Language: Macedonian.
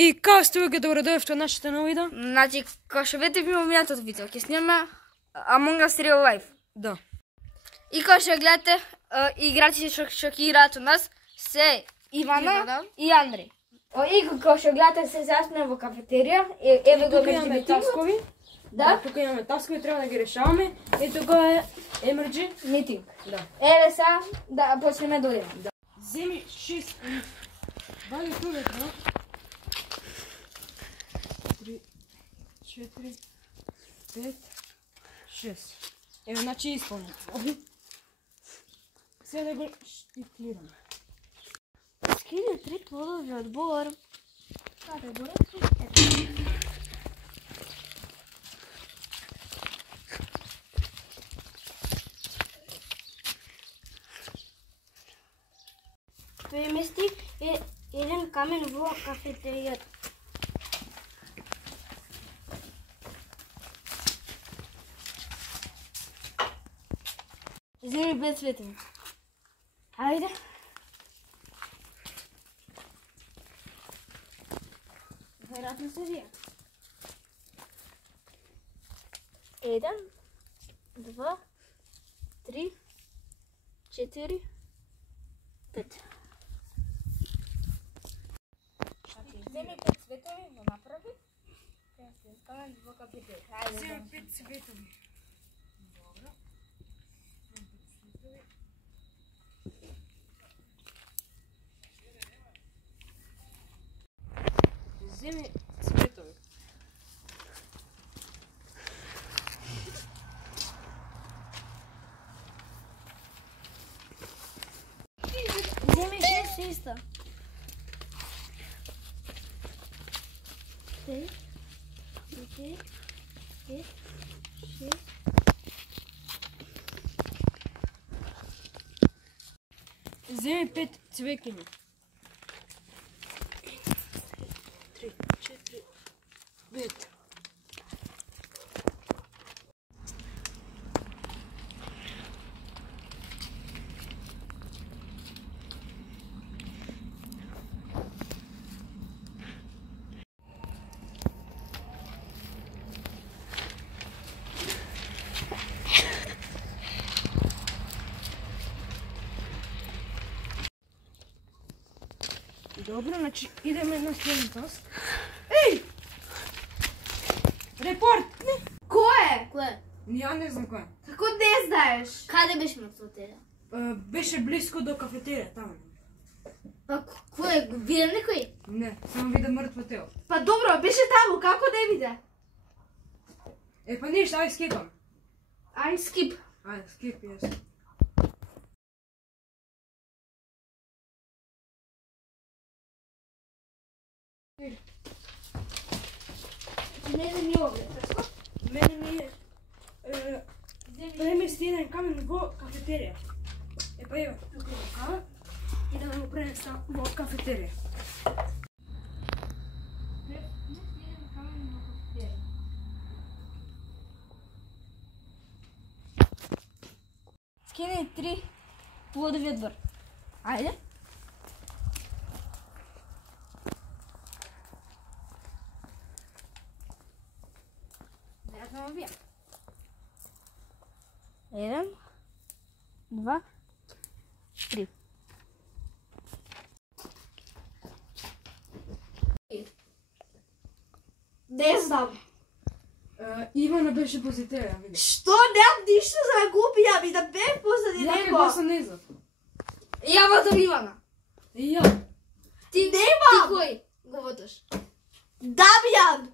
И kao ste uvijek dobrodošli od našeg novog videa? Znači, kao što vidite imamo minutov video, ki snima Among Us Real Life. Da. И kao što gledate, igrači će šokirati u nas se Ivana i Andrej. И kao što gledate se zasmijemo u kafeterija. Evo ga Тук имаме таскови. Да. Тук имаме таскови, трябва да ги решаваме. И тук е Emergy. Meeting. Да. Еве сега да почнем да идем. Да. Вземи 6. Вали тук е това. 3, 4, 5, 6. Ево, значи изпълнено. Сега да го щитлираме. Скине 3 плодови отбор. Каде горе? Премести един камен в кафетерията. Вземи без светлина. Хайде. Вероятно се вие. 1, 2, 3, 4, 5. Вземи 5 цветови, го направи. Сега се изкаме в кафетерия. Вземи 5 цветови. Добре. Вземи цветови. Вземи 6 иста. 3, 4, 5, 6. Вземи 5 цвекени. 3, 4, 5. Dobro, znači ideme na sljedeći task. Ej! Report! Кое? Ja ne znam koja. Како не знаеш? Каде беше на кафетерија? Беше близко до кафетерия, tamo. Па кој? Виде некој? Ne, samo vidim mrtvo telo. Па добро, беше таму, како не виде? E pa ništa, aj skipam. Ај скип. Aj, skip, jes. Не ми овде, така? Meni mi je premesti jedan kamen vo kafeterija. E pa evo, тук je rukava i da ga prenesam vo kafeterija. Скини 3 плодови двор. Ајде. Вероятно вие. 1, 2, 3. Не знам. Ивана беше посетила, види. Што? Немам ништо за да купија, ми да бев позади Ja него. je sam ne znam. Ја водам Ивана. I ja. Ти немам. Ти кој го водаш? Дамјан.